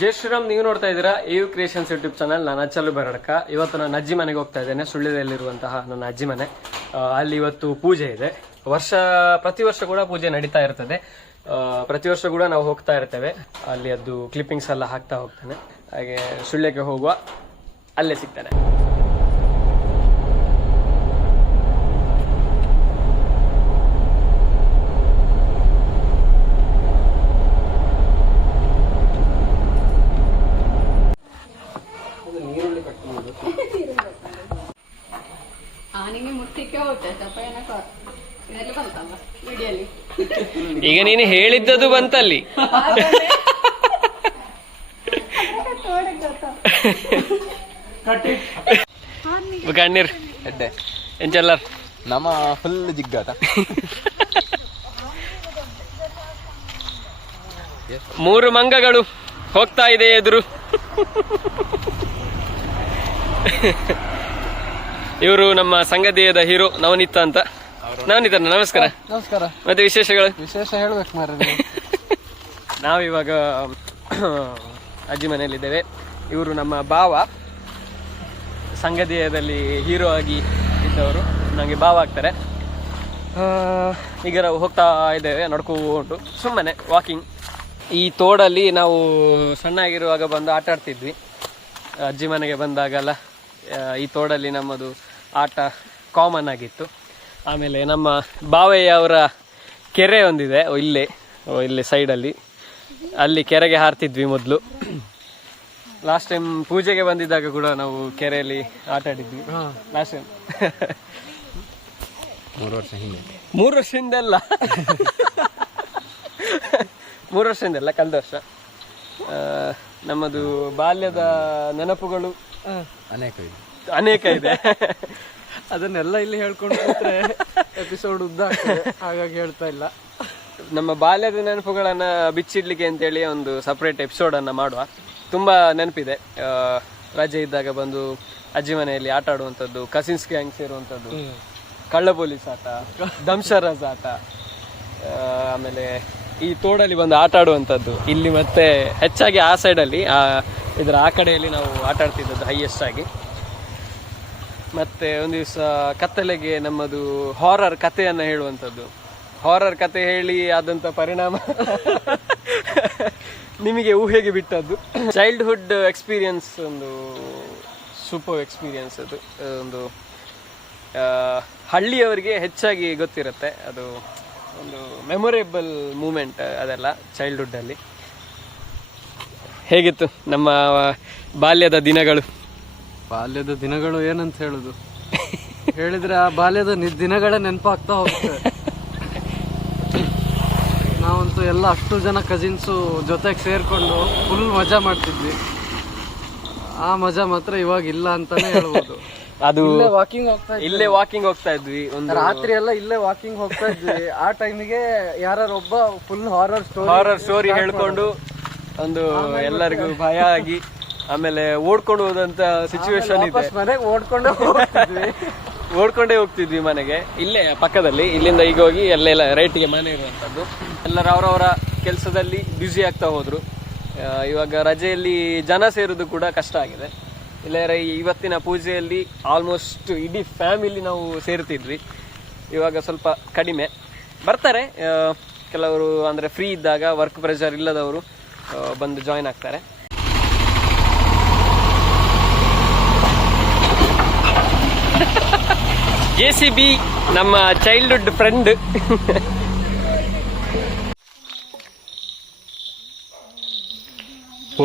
ಜೈ ಶ್ರೀರಾಮ್. ನೀವು ನೋಡ್ತಾ ಇದ್ದೀರಾ EU ಕ್ರಿಯೇಷನ್ಸ್ ಯೂಟ್ಯೂಬ್ ಚಾನಲ್. ನಾನು ಅಚ್ಚಲು ಬೆರಡಕ. ಇವತ್ತು ನಾನು ಅಜ್ಜಿ ಮನೆಗೆ ಹೋಗ್ತಾ ಇದ್ದೇನೆ. ಸುಳ್ಳ್ಯದಲ್ಲಿರುವಂತಹ ನನ್ನ ಅಜ್ಜಿ ಮನೆ. ಅಲ್ಲಿ ಇವತ್ತು ಪೂಜೆ ಇದೆ. ಪ್ರತಿ ವರ್ಷ ಕೂಡ ಪೂಜೆ ನಡೀತಾ ಇರ್ತದೆ. ಪ್ರತಿ ವರ್ಷ ಕೂಡ ನಾವು ಹೋಗ್ತಾ ಇರ್ತೇವೆ. ಅಲ್ಲಿ ಅದು ಕ್ಲಿಪ್ಪಿಂಗ್ಸ್ ಎಲ್ಲ ಹಾಕ್ತಾ ಹೋಗ್ತಾನೆ. ಹಾಗೆ ಸುಳ್ಯಕ್ಕೆ ಹೋಗುವ, ಅಲ್ಲೇ ಸಿಗ್ತಾನೆ. ಈಗ ನೀನು ಹೇಳಿದ್ದದು ಬಂತಲ್ಲಿ. ಕಣ್ಣೀರ್ ಎಂಚಲ್ಲರ್ ನಮ್ಮ ಫುಲ್ ಜಿಗ್ಗಾಟ. 3 ಮಂಗಗಳು ಹೋಗ್ತಾ ಇದೆ ಎದುರು. ಇವರು ನಮ್ಮ ಸಂಗತಿಯದ ಹೀರೋ ನವನೀತ ಅಂತ. ನವನೀತ ನಮಸ್ಕಾರ. ನಮಸ್ಕಾರ. ಮತ್ತೆ ವಿಶೇಷಗಳು? ವಿಶೇಷ ಹೇಳ್ಬೇಕು ಮಾರ್ರೆ. ನಾವಿವಾಗ ಅಜ್ಜಿ ಮನೆಯಲ್ಲಿದ್ದೇವೆ. ಇವರು ನಮ್ಮ ಭಾವ, ಸಂಗತಿಯದಲ್ಲಿ ಹೀರೋ ಆಗಿ ಇದ್ದವರು ನನಗೆ ಭಾವ ಆಗ್ತಾರೆ. ಈಗ ನಾವು ಹೋಗ್ತಾ ಇದ್ದೇವೆ ನಡ್ಕೊಂಡು, ಸುಮ್ಮನೆ ವಾಕಿಂಗ್. ಈ ತೋಡಲ್ಲಿ ನಾವು ಸಣ್ಣಾಗಿರುವಾಗ ಬಂದು ಆಟ ಆಡ್ತಿದ್ವಿ. ಅಜ್ಜಿ ಮನೆಗೆ ಬಂದಾಗಲ್ಲ ಈ ತೋಡಲ್ಲಿ ನಮ್ಮದು ಆಟ ಕಾಮನ್ ಆಗಿತ್ತು. ಆಮೇಲೆ ನಮ್ಮ ಬಾವಯ್ಯ ಅವರ ಕೆರೆ ಒಂದಿದೆ ಇಲ್ಲಿ ಸೈಡಲ್ಲಿ, ಅಲ್ಲಿ ಕೆರೆಗೆ ಹಾರ್ತಿದ್ವಿ ಮೊದಲು. ಲಾಸ್ಟ್ ಟೈಮ್ ಪೂಜೆಗೆ ಬಂದಿದ್ದಾಗ ಕೂಡ ನಾವು ಕೆರೆಯಲ್ಲಿ ಆಟ ಆಡಿದ್ವಿ. ಲಾಸ್ಟ್ ಟೈಮ್ 3 ವರ್ಷ ಹಿಂದೆ. 3 ವರ್ಷದಿಂದಲ್ಲ 3 ವರ್ಷದಿಂದಲ್ಲ, ಕಳೆದ ವರ್ಷ. ನಮ್ಮದು ಬಾಲ್ಯದ ನೆನಪುಗಳು ಅನೇಕ ಇದೆ. ಅದನ್ನೆಲ್ಲ ಇಲ್ಲಿ ಹೇಳ್ಕೊಂಡು ಕೂತ್ರೆ ಎಪಿಸೋಡ್ ಉದ್ದ ಆಗ್ತದೆ, ಹಾಗಾಗಿ ಹೇಳ್ತಾ ಇಲ್ಲ. ನಮ್ಮ ಬಾಲ್ಯದ ನೆನಪುಗಳನ್ನ ಬಿಚ್ಚಿಡ್ಲಿಕ್ಕೆ ಅಂತೇಳಿ ಒಂದು ಸಪ್ರೇಟ್ ಎಪಿಸೋಡ್ ಅನ್ನ ಮಾಡುವ. ತುಂಬಾ ನೆನಪಿದೆ. ರಜೆ ಇದ್ದಾಗ ಬಂದು ಅಜ್ಜಿ ಮನೆಯಲ್ಲಿ ಆಟ ಆಡುವಂಥದ್ದು, ಕಸಿನ್ಸ್ ಗ್ಯಾಂಗ್ ಸೇರುವಂಥದ್ದು, ಕಳ್ಳ ಪೊಲೀಸ್ ಆಟ, ದಂಶರಾಜ್ ಆಟ, ಆಮೇಲೆ ಈ ತೋಡಲ್ಲಿ ಬಂದು ಆಟ ಆಡುವಂಥದ್ದು. ಇಲ್ಲಿ ಮತ್ತೆ ಹೆಚ್ಚಾಗಿ ಆ ಸೈಡಲ್ಲಿ ಇದರ ಆ ಕಡೆಯಲ್ಲಿ ನಾವು ಆಟ ಆಡ್ತಿದ್ದದ್ದು ಹೈಯೆಸ್ಟ್ ಆಗಿ. ಮತ್ತೆ ಒಂದು ದಿವಸ ಕತ್ತಲೆಗೆ ನಮ್ಮದು ಹಾರರ್ ಕಥೆಯನ್ನು ಹೇಳುವಂಥದ್ದು. ಹಾರರ್ ಕತೆ ಹೇಳಿ ಆದಂಥ ಪರಿಣಾಮ ನಿಮಗೆ ಊಹೆಗೆ ಬಿಟ್ಟದ್ದು. ಚೈಲ್ಡ್ಹುಡ್ ಎಕ್ಸ್ಪೀರಿಯನ್ಸ್ ಒಂದು ಸೂಪರ್ ಎಕ್ಸ್ಪೀರಿಯನ್ಸ್. ಅದು ಒಂದು ಹಳ್ಳಿಯವರಿಗೆ ಹೆಚ್ಚಾಗಿ ಗೊತ್ತಿರುತ್ತೆ. ಅದು ಒಂದು ಮೆಮೊರೇಬಲ್ ಮೂಮೆಂಟ್ ಅದೆಲ್ಲ ಚೈಲ್ಡ್ಹುಡ್ಡಲ್ಲಿ. ಹೇಗಿತ್ತು ನಮ್ಮ ಬಾಲ್ಯದ ದಿನಗಳು? ಬಾಲ್ಯದ ದಿನಗಳು ಏನಂತ ಹೇಳುದು, ಹೇಳಿದ್ರೆ ಆ ಬಾಲ್ಯದ ದಿನಗಳೇ ನೆನಪಾಗ್ತಾ ಹೋಗ್ತದೆ. ನಾವಂತೂ ಎಲ್ಲ ಅಷ್ಟು ಜನ ಕಸಿನ್ಸು ಜೊತೆಗೆ ಸೇರ್ಕೊಂಡು ಫುಲ್ ಮಜಾ ಮಾಡ್ತಿದ್ವಿ. ಆ ಮಜಾ ಮಾತ್ರ ಇವಾಗ ಇಲ್ಲ ಅಂತಾನೆ ಹೇಳ್ಬೋದು. ಅದು ಇಲ್ಲೇ ವಾಕಿಂಗ್ ಹೋಗ್ತಾ ಇದ್ವಿ. ಒಂದು ರಾತ್ರಿ ಎಲ್ಲ ಇಲ್ಲೇ ವಾಕಿಂಗ್ ಹೋಗ್ತಾ ಇದ್ವಿ. ಆ ಟೈಮಿಗೆ ಯಾರೊಬ್ಬ ಫುಲ್ ಹಾರರ್ ಸ್ಟೋರಿ ಹೇಳ್ಕೊಂಡು ಒಂದು ಎಲ್ಲರಿಗೂ ಭಯ ಆಗಿ ಆಮೇಲೆ ಓಡ್ಕೊಂಡು ಹೋದಂತ ಸಿಚುವೇಶನ್ ಇದೆ. ಮನೆಗೆ ಓಡ್ಕೊಂಡೇ ಹೋಗ್ತಿದ್ವಿ ಮನೆಗೆ. ಇಲ್ಲೇ ಪಕ್ಕದಲ್ಲಿ, ಇಲ್ಲಿಂದ ಈಗ ಹೋಗಿ ಅಲ್ಲೆಲ್ಲ ರೈಟಿಗೆ ಮನೆ ಇರುವಂಥದ್ದು. ಎಲ್ಲರೂ ಅವರವರ ಕೆಲಸದಲ್ಲಿ ಬ್ಯುಸಿ ಆಗ್ತಾ ಹೋದ್ರು. ಇವಾಗ ರಜೆಯಲ್ಲಿ ಜನ ಸೇರೋದು ಕೂಡ ಕಷ್ಟ ಆಗಿದೆ. ಇಲ್ಲ ಇವತ್ತಿನ ಪೂಜೆಯಲ್ಲಿ ಆಲ್ಮೋಸ್ಟ್ ಇಡೀ ಫ್ಯಾಮಿಲಿ ನಾವು ಸೇರ್ತಿದ್ವಿ. ಇವಾಗ ಸ್ವಲ್ಪ ಕಡಿಮೆ ಬರ್ತಾರೆ ಕೆಲವರು, ಅಂದರೆ ಫ್ರೀ ಇದ್ದಾಗ, ವರ್ಕ್ ಪ್ರೆಷರ್ ಇಲ್ಲದವರು ಬಂದು ಜಾಯ್ನ್ ಆಗ್ತಾರೆ. JCB ನಮ್ಮ ಚೈಲ್ಡ್ಹುಡ್ ಫ್ರೆಂಡ್.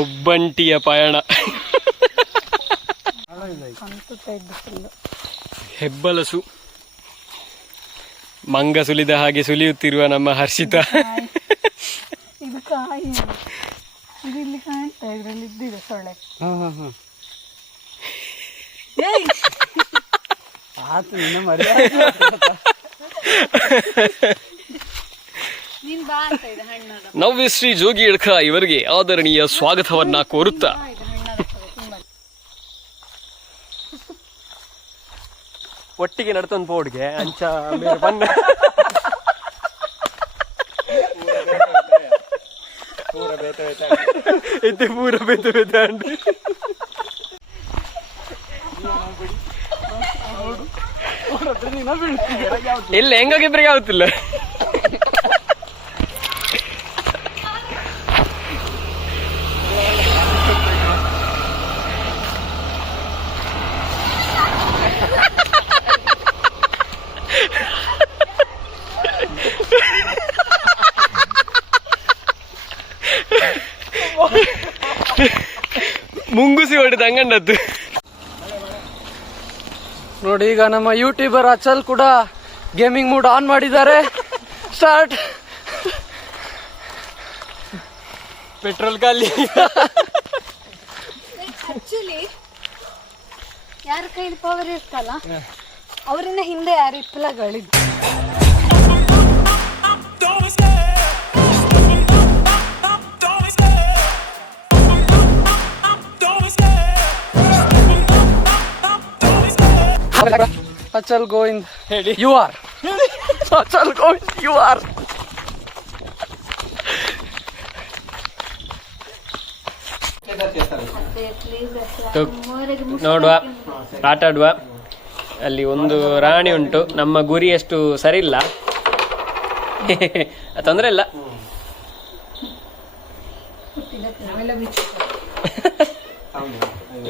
ಒಬ್ಬಂಟಿಯ ಪಯಣ. ಹೆಬ್ಬಲಸು ಮಂಗ ಸುಲಿದ ಹಾಗೆ ಸುಲಿಯುತ್ತಿರುವ ನಮ್ಮ ಹರ್ಷಿತಾ. ನವ್ಯಶ್ರೀ ಜೋಗಿ ಎಡ್ಕ ಇವರಿಗೆ ಆದರಣೀಯ ಸ್ವಾಗತವನ್ನ ಕೋರುತ್ತಾ ಒಟ್ಟಿಗೆ ನಡ್ತಂದು ಪೋಡ್ಗೆ ಅಂಚ ಬಣ್ಣ ಎತ್ತೆ ಪೂರ ಬೇತ ಬೇತ ಅಂಡಿ ಇಲ್ಲ ಹೆಂಗೋಗಿಬ್ರಿಗೆ ಆಗುತ್ತಿಲ್ಲ. ಮುಂಗುಸಿ ಹೊಡೆದ ಹಂಗಂಡದ್ದು ನೋಡಿ. ಈಗ ನಮ್ಮ ಯೂಟ್ಯೂಬರ್ ಅಚಲ್ ಕೂಡ ಗೇಮಿಂಗ್ ಮೂಡ್ ಆನ್ ಮಾಡಿದ್ದಾರೆ. ಸ್ಟಾರ್ಟ್. ಪೆಟ್ರೋಲ್ ಖಾಲಿ. ಆಕ್ಚುಲಿ ಯಾರ ಕೈಲಿ ಪವರ್ ಇರ್ತಲ್ಲ ಅವರಿಂದ ಹಿಂದೆ ಯಾರು ಇಪ್ಪಲಗಳಿದ್ದು. ಅಚಲ್ ಗೋವಿಂದ್ ಹೇಳಿ. You are Achal Govind you are. ನೋಡುವ, ಆಟ ಆಡುವ. ಅಲ್ಲಿ ಒಂದು ರಾಣಿ ಉಂಟು. ನಮ್ಮ ಗುರಿ ಅಷ್ಟು ಸರಿ ಇಲ್ಲ, ತೊಂದರೆ ಇಲ್ಲ.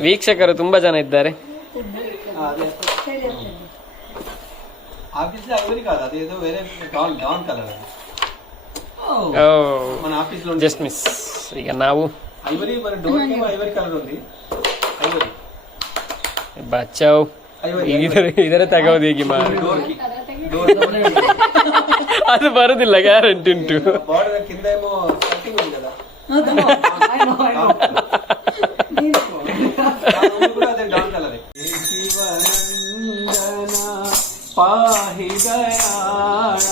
ವೀಕ್ಷಕರು ತುಂಬಾ ಜನ ಇದ್ದಾರೆ. Just miss. ಈಗ ನಾವು ಬಚಾವ್ ಇದರ ತಗೋದು ಹೀಗೆ ಮಾಡಿ. ಅದು ಬರುದಿಲ್ಲ, ಗ್ಯಾರಂಟಿ ಉಂಟು. ಪಾಹಿ ದಯಾಳ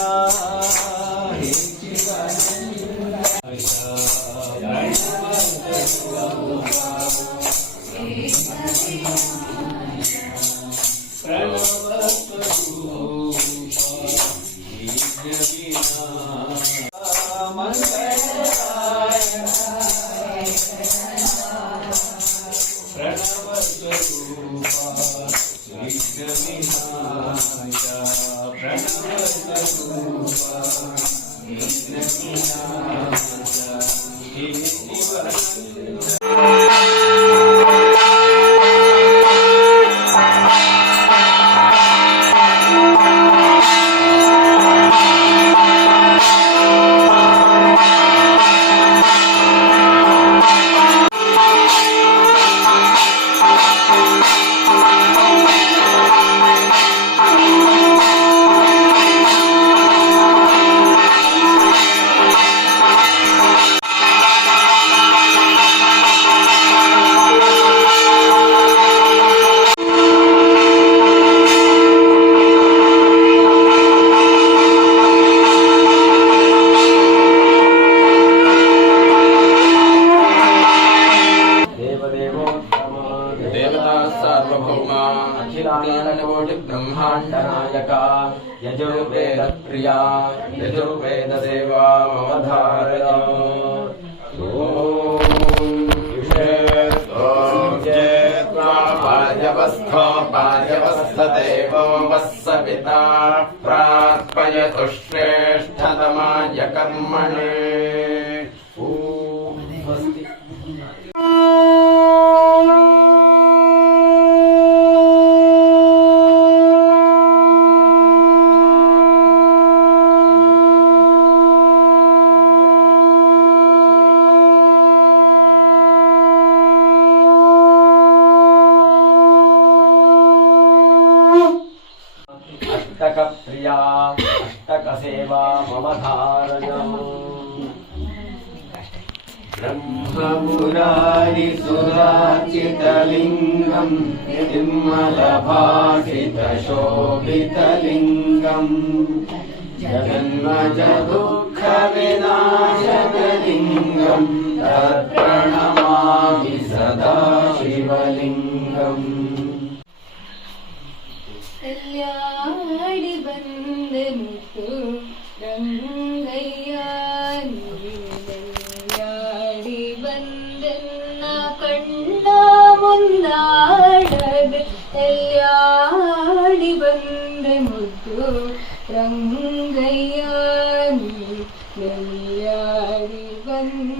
ब्रह्मांड नायक यजुर्वेद प्रिया यजुर्वेद देवा ममधारय पार्यवस्थदेवो वत्सविता प्रार्पयतु श्रेष्ठतमाय कर्मणे प्रिया अष्टक सेवा मम धारय ब्रह्ममुरारि सुराचितलिङ्गं निर्मलभासितशोभितलिङ्गं जगन्मज दुःखविनाशकलिङ्गं तत्प्रणमामि सदा शिवलिङ्गम् ಕಲ್ಯಾಣಿ ಬಂದನಿತು ರಂಗಯ್ಯ ನೀನಯ್ಯ ರಂಗಯ್ಯ ನೀ ನೆಲ್ಯಾಡಿ ಬಂದ